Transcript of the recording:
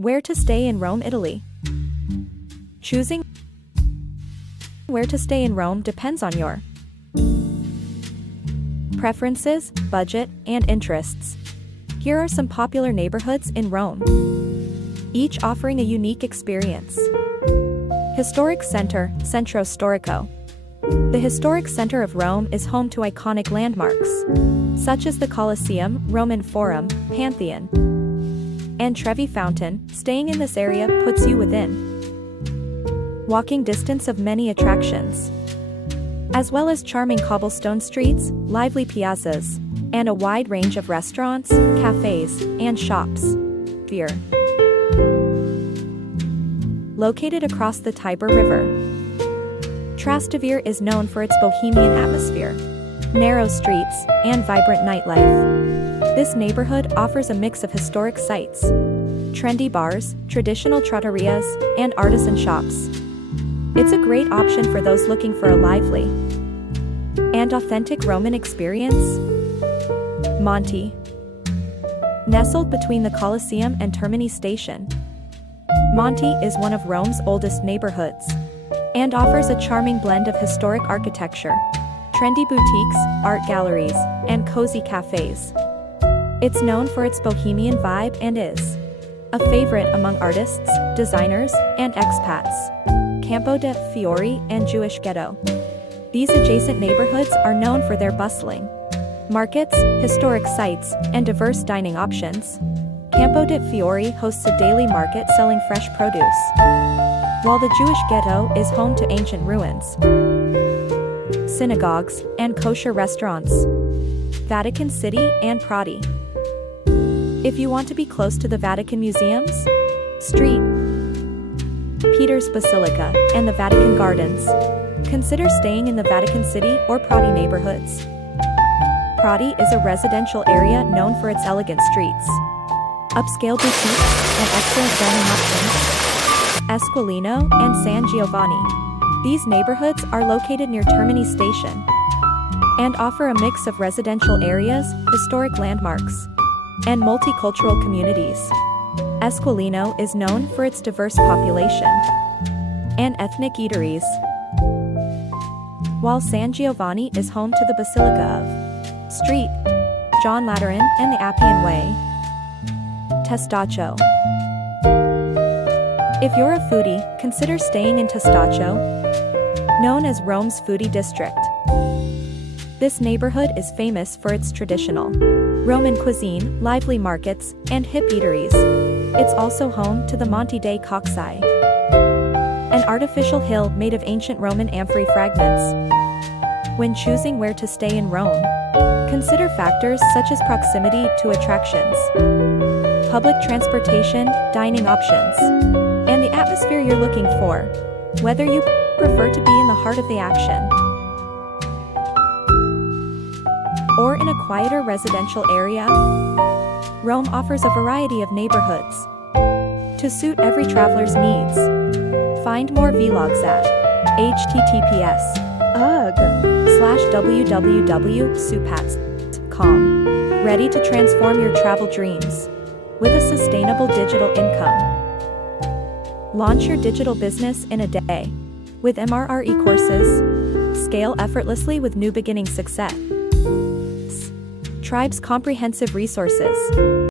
Where to stay in Rome, Italy? Choosing where to stay in Rome depends on your preferences, budget, and interests. Here are some popular neighborhoods in Rome, each offering a unique experience. Historic Center, Centro Storico. The historic center of Rome is home to iconic landmarks, such as the Colosseum, Roman Forum, Pantheon, and Trevi Fountain. Staying in this area puts you within walking distance of many attractions, as well as charming cobblestone streets, lively piazzas, and a wide range of restaurants, cafes, and shops. Fiori. Located across the Tiber River, Trastevere is known for its bohemian atmosphere, narrow streets, and vibrant nightlife. This neighborhood offers a mix of historic sites, trendy bars, traditional trattorias, and artisan shops. It's a great option for those looking for a lively and authentic Roman experience. Monti. Nestled between the Colosseum and Termini Station, Monti is one of Rome's oldest neighborhoods and offers a charming blend of historic architecture, trendy boutiques, art galleries, and cozy cafes. It's known for its bohemian vibe and is a favorite among artists, designers, and expats. Campo de Fiori and Jewish Ghetto. These adjacent neighborhoods are known for their bustling markets, historic sites, and diverse dining options. Campo de Fiori hosts a daily market selling fresh produce, while the Jewish Ghetto is home to ancient ruins, synagogues, and kosher restaurants. Vatican City and Prati. If you want to be close to the Vatican museums, St. Peter's Basilica, and the Vatican Gardens, consider staying in the Vatican City or Prati neighborhoods. Prati is a residential area known for its elegant streets, upscale boutiques, and excellent dining options. Esquilino and San Giovanni. These neighborhoods are located near Termini Station and offer a mix of residential areas, historic landmarks, and multicultural communities. Esquilino is known for its diverse population and ethnic eateries, while San Giovanni is home to the Basilica of St. John Lateran and the Appian Way. Testaccio. If you're a foodie, consider staying in Testaccio, known as Rome's foodie district. This neighborhood is famous for its traditional Roman cuisine, lively markets, and hip eateries. It's also home to the Monti dei Coxai, an artificial hill made of ancient Roman amphorae fragments. When choosing where to stay in Rome, consider factors such as proximity to attractions, public transportation, dining options, and the atmosphere you're looking for, whether you prefer to be in the heart of the action or in a quieter residential area. Rome offers a variety of neighborhoods to suit every traveler's needs. Find more vlogs at https://www.supats.com. Ready to transform your travel dreams with a sustainable digital income. Launch your digital business in a day with MRR courses. Scale effortlessly with nuBeginning Success. Tribe's comprehensive resources.